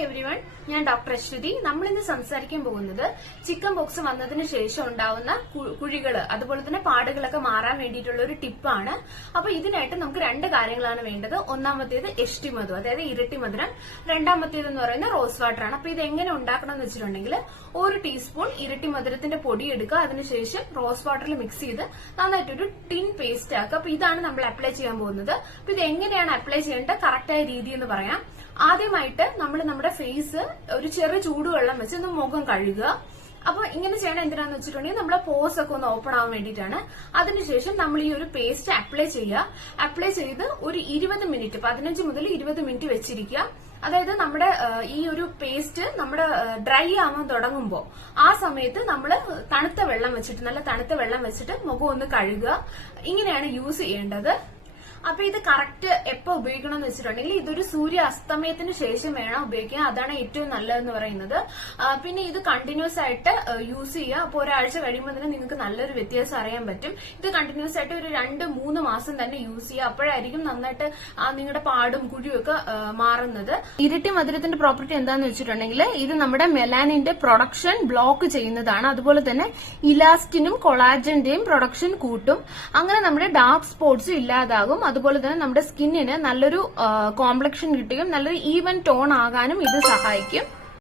Hi everyone ഞാൻ doctor Aswathy. നമ്മൾ ഇന്ന് സംസാരിക്കാൻ പോകുന്നത് ചിക്കൻ ബോക്സ് വന്നതിന് ശേഷം ഉണ്ടാവുന്ന കുഴികൾ അതുപോലെ തന്നെ പാടുകളൊക്കെ മാറാൻ വേണ്ടിയിട്ടുള്ള ഒരു ടിപ്പാണ് അപ്പൊ ഇതിനായിട്ട് നമുക്ക് രണ്ട് കാര്യങ്ങളാണ് വേണ്ടത്. ഒന്നാമത്തേത് എഷ്ടി മധു അതായത് ഇരട്ടി മധുരം. രണ്ടാമത്തേത് എന്ന് പറയുന്നത് റോസ് വാട്ടർ ആണ്. അപ്പൊ ഇത് എങ്ങനെ ഉണ്ടാക്കണം എന്ന് വെച്ചിട്ടുണ്ടെങ്കിൽ ഒരു ടീസ്പൂൺ ഇരട്ടി മധുരത്തിന്റെ പൊടി എടുക്കുക. അതിനുശേഷം റോസ് വാട്ടറിൽ മിക്സ് ചെയ്ത് നന്നായിട്ടൊരു ടിൻ പേസ്റ്റ് ആക്കുക. അപ്പൊ ഇതാണ് നമ്മൾ അപ്ലൈ ചെയ്യാൻ പോകുന്നത്. അപ്പൊ ഇത് എങ്ങനെയാണ് അപ്ലൈ ചെയ്യേണ്ട കറക്റ്റായ രീതി എന്ന് പറയാം. ആദ്യമായിട്ട് നമ്മൾ നമ്മുടെ ഫേസ് ഒരു ചെറിയ ചൂടുവെള്ളം വെച്ച് ഒന്ന് മുഖം കഴുകുക. അപ്പൊ ഇങ്ങനെ ചെയ്യണം എന്തിനാന്ന് വെച്ചിട്ടുണ്ടെങ്കിൽ നമ്മുടെ പോസ് ഒക്കെ ഒന്ന് ഓപ്പൺ ആവാൻ വേണ്ടിയിട്ടാണ്. അതിനുശേഷം നമ്മൾ ഈ ഒരു പേസ്റ്റ് അപ്ലൈ ചെയ്യുക. അപ്ലൈ ചെയ്ത് ഒരു ഇരുപത് മിനിറ്റ് പതിനഞ്ച് മുതൽ ഇരുപത് മിനിറ്റ് വെച്ചിരിക്കുക. അതായത് നമ്മുടെ ഈ ഒരു പേസ്റ്റ് നമ്മുടെ ഡ്രൈ ആവാൻ തുടങ്ങുമ്പോൾ ആ സമയത്ത് നമ്മൾ തണുത്ത വെള്ളം വെച്ചിട്ട് നല്ല തണുത്ത വെള്ളം വെച്ചിട്ട് മുഖം ഒന്ന് കഴുകുക. ഇങ്ങനെയാണ് യൂസ് ചെയ്യേണ്ടത്. അപ്പൊ ഇത് കറക്റ്റ് എപ്പോ ഉപയോഗിക്കണം എന്ന് വെച്ചിട്ടുണ്ടെങ്കിൽ ഇതൊരു സൂര്യ അസ്തമയത്തിന് ശേഷം വേണം ഉപയോഗിക്കുക അതാണ് ഏറ്റവും നല്ലതെന്ന് പറയുന്നത്. പിന്നെ ഇത് കണ്ടിന്യൂസ് ആയിട്ട് യൂസ് ചെയ്യുക. അപ്പൊ ഒരാഴ്ച കഴിയുമ്പോൾ തന്നെ നിങ്ങൾക്ക് നല്ലൊരു വ്യത്യാസം അറിയാൻ പറ്റും. ഇത് കണ്ടിന്യൂസ് ആയിട്ട് ഒരു രണ്ട് മൂന്ന് മാസം തന്നെ യൂസ് ചെയ്യുക. അപ്പോഴായിരിക്കും നന്നായിട്ട് നിങ്ങളുടെ പാടും കുഴിയും ഒക്കെ മാറുന്നത്. ഇരട്ടി മധുരത്തിന്റെ പ്രോപ്പർട്ടി എന്താന്ന് വെച്ചിട്ടുണ്ടെങ്കിൽ ഇത് നമ്മുടെ മെലാനിന്റെ പ്രൊഡക്ഷൻ ബ്ലോക്ക് ചെയ്യുന്നതാണ്. അതുപോലെ തന്നെ ഇലാസ്റ്റിനും കൊളാജന്റെയും പ്രൊഡക്ഷൻ കൂട്ടും. അങ്ങനെ നമ്മുടെ ഡാർക്ക് സ്പോട്ട്സും ഇല്ലാതാകും. അതുപോലെ തന്നെ നമ്മുടെ സ്കിന്നിന് നല്ലൊരു കോംപ്ലക്ഷൻ കിട്ടുകയും നല്ലൊരു ഈവൻ ടോൺ ആകാനും ഇത് സഹായിക്കും.